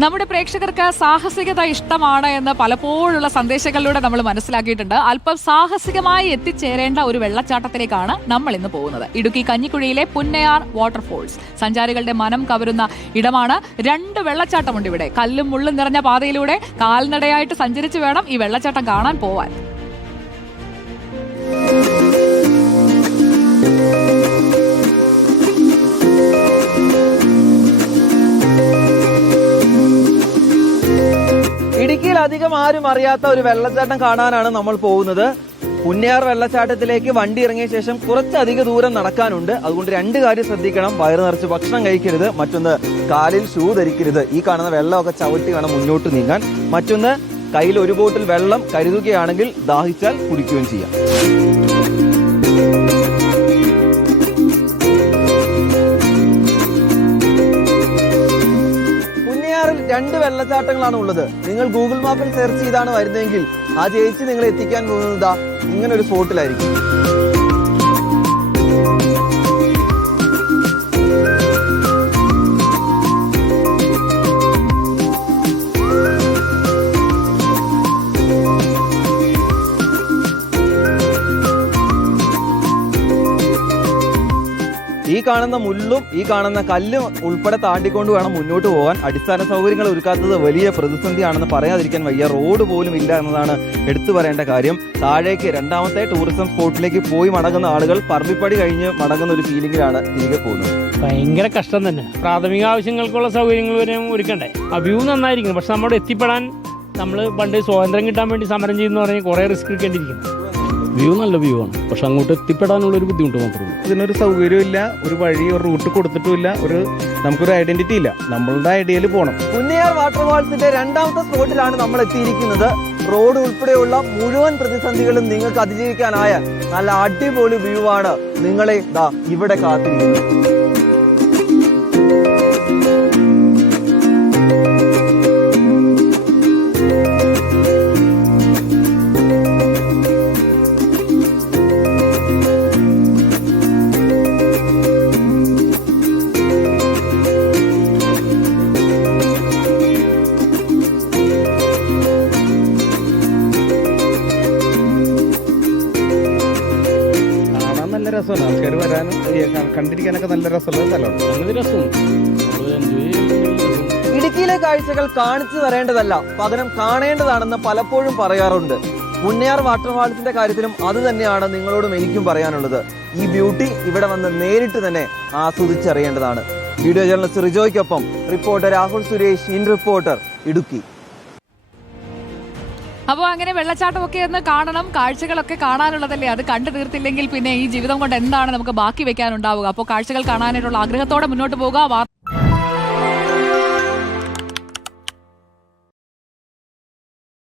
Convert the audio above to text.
നമ്മുടെ പ്രേക്ഷകർക്ക് സാഹസികത ഇഷ്ടമാണ് എന്ന് പലപ്പോഴുള്ള സന്ദേശങ്ങളിലൂടെ നമ്മൾ മനസ്സിലാക്കിയിട്ടുണ്ട്. അല്പം സാഹസികമായി എത്തിച്ചേരേണ്ട ഒരു വെള്ളച്ചാട്ടത്തിലേക്കാണ് നമ്മൾ ഇന്ന് പോകുന്നത്. ഇടുക്കി കഞ്ഞിക്കുഴിയിലെ പുന്നയാർ വാട്ടർഫോൾസ് സഞ്ചാരികളുടെ മനം കവരുന്ന ഇടമാണ്. 2 വെള്ളച്ചാട്ടമുണ്ട് ഇവിടെ. കല്ലും മുള്ളും നിറഞ്ഞ പാതയിലൂടെ കാൽനടയായിട്ട് സഞ്ചരിച്ച് വേണം ഈ വെള്ളച്ചാട്ടം കാണാൻ പോവാൻ. ഇടുക്കിയിൽ അധികം ആരും അറിയാത്ത ഒരു വെള്ളച്ചാട്ടം കാണാനാണ് നമ്മൾ പോകുന്നത്. പുന്നയാർ വെള്ളച്ചാട്ടത്തിലേക്ക് വണ്ടി ഇറങ്ങിയ ശേഷം കുറച്ചധിക ദൂരം നടക്കാനുണ്ട്. അതുകൊണ്ട് 2 കാര്യം ശ്രദ്ധിക്കണം. വയറ് നിറച്ച് ഭക്ഷണം കഴിക്കരുത്. മറ്റൊന്ന്, കാലിൽ ഷൂ ധരിക്കരുത്. ഈ കാണുന്ന വെള്ളമൊക്കെ ചവിട്ടി വേണം മുന്നോട്ട് നീങ്ങാൻ. മറ്റൊന്ന്, കയ്യിൽ ഒരു ബോട്ടിൽ വെള്ളം കരുതുകയാണെങ്കിൽ ദാഹിച്ചാൽ കുടിക്കുകയും ചെയ്യാം. പുന്നയാറിൽ 2 വെള്ളച്ചാട്ടങ്ങളാണ് ഉള്ളത്. നിങ്ങൾ ഗൂഗിൾ മാപ്പിൽ സെർച്ച് ചെയ്താണ് വരുന്നതെങ്കിൽ ആ ചേച്ചി നിങ്ങളെ എത്തിക്കാൻ പോകുന്നത് ഇങ്ങനെ ഒരു സ്പോട്ടിലായിരിക്കും. ഈ കാണുന്ന മുള്ളും ഈ കാണുന്ന കല്ലും ഉൾപ്പെടെ താണ്ടിക്കൊണ്ട് വേണം മുന്നോട്ട് പോകാൻ. അടിസ്ഥാന സൗകര്യങ്ങൾ ഒരുക്കാത്തത് വലിയ പ്രതിസന്ധിയാണെന്ന് പറയാതിരിക്കാൻ വയ്യ. റോഡ് പോലും ഇല്ല എന്നതാണ് എടുത്തു പറയേണ്ട കാര്യം. താഴേക്ക് 2ാമത്തെ ടൂറിസം സ്പോട്ടിലേക്ക് പോയി മടങ്ങുന്ന ആളുകൾ പറമ്പിപ്പടി കഴിഞ്ഞ് മടങ്ങുന്ന ഒരു ഫീലിംഗിലാണ് തിരികെ പോകുന്നത്. ഭയങ്കര കഷ്ടം തന്നെ. പ്രാഥമിക ആവശ്യങ്ങൾക്കുള്ള സൗകര്യങ്ങൾ വരെ ഒരുക്കണ്ടേ. ആ വ്യൂ നന്നായിരിക്കും, പക്ഷെ നമ്മുടെ എത്തിപ്പെടാൻ നമ്മൾ പണ്ട് സ്വാതന്ത്ര്യം കിട്ടാൻ വേണ്ടി സമരം ചെയ്യുന്ന പറഞ്ഞാൽ കുറെ റിസ്ക് എടുക്കേണ്ടിയിരിക്കും. വ്യൂ നല്ല വ്യൂ ആണ്, പക്ഷെ അങ്ങോട്ട് എത്തിപ്പെടാനുള്ള ഒരു ബുദ്ധിമുട്ട് മാത്രമേ ഉള്ളൂ. ഇതിനൊരു സൗകര്യമില്ല, ഒരു വഴി, ഒരു റൂട്ട് കൊടുത്തിട്ടുമില്ല, നമുക്കൊരു ഐഡന്റിറ്റി ഇല്ല. നമ്മളുടെ ഐഡിയയിൽ പോകണം. പുന്നയാർ വാട്ടർഫാൾസിന്റെ 2ാമത്തെ സ്പോട്ടിലാണ് നമ്മൾ എത്തിയിരിക്കുന്നത്. റോഡ് ഉൾപ്പെടെയുള്ള മുഴുവൻ പ്രതിസന്ധികളും നിങ്ങൾക്ക് അതിജീവിക്കാനായാൽ നല്ല അടിപൊളി വ്യൂ ആണ് നിങ്ങളെ ഇവിടെ കാത്തിരിക്കുന്നത്. നല്ല രസമാണ്, ആൾക്കാർ വരാനും കണ്ടിരിക്കാനൊക്കെ നല്ല രസമുള്ള സ്ഥലമാണ്. അങ്ങനെ രസമാണ്. ഇടുക്കിയിലെ കാഴ്ചകൾ കാണിച്ചു തരേണ്ടതല്ല, പകരം കാണേണ്ടതാണെന്ന് പലപ്പോഴും പറയാറുണ്ട്. പുന്നയാർ വാട്ടർഫാൾസിന്റെ കാര്യത്തിലും അത് തന്നെയാണ് നിങ്ങളോടും എനിക്കും പറയാനുള്ളത്. ഈ ബ്യൂട്ടി ഇവിടെ വന്ന് നേരിട്ട് തന്നെ ആസ്വദിച്ചറിയേണ്ടതാണ്. വീഡിയോ ജേർണലിസ്റ്റ് റിജോയ്ക്കൊപ്പം reporter Rahul Suresh, in reporter, Idukki. അപ്പോൾ അങ്ങനെ വെള്ളച്ചാട്ടമൊക്കെ ഒന്ന് കാണണം. കാഴ്ചകളൊക്കെ കാണാനുള്ളതല്ലേ. അത് കണ്ടു തീർത്തില്ലെങ്കിൽ പിന്നെ ഈ ജീവിതം കൊണ്ട് എന്താണ് നമുക്ക് ബാക്കി വെക്കാനുണ്ടാവുക. അപ്പോൾ കാഴ്ചകൾ കാണാനായിട്ടുള്ള ആഗ്രഹത്തോടെ മുന്നോട്ട് പോകുക.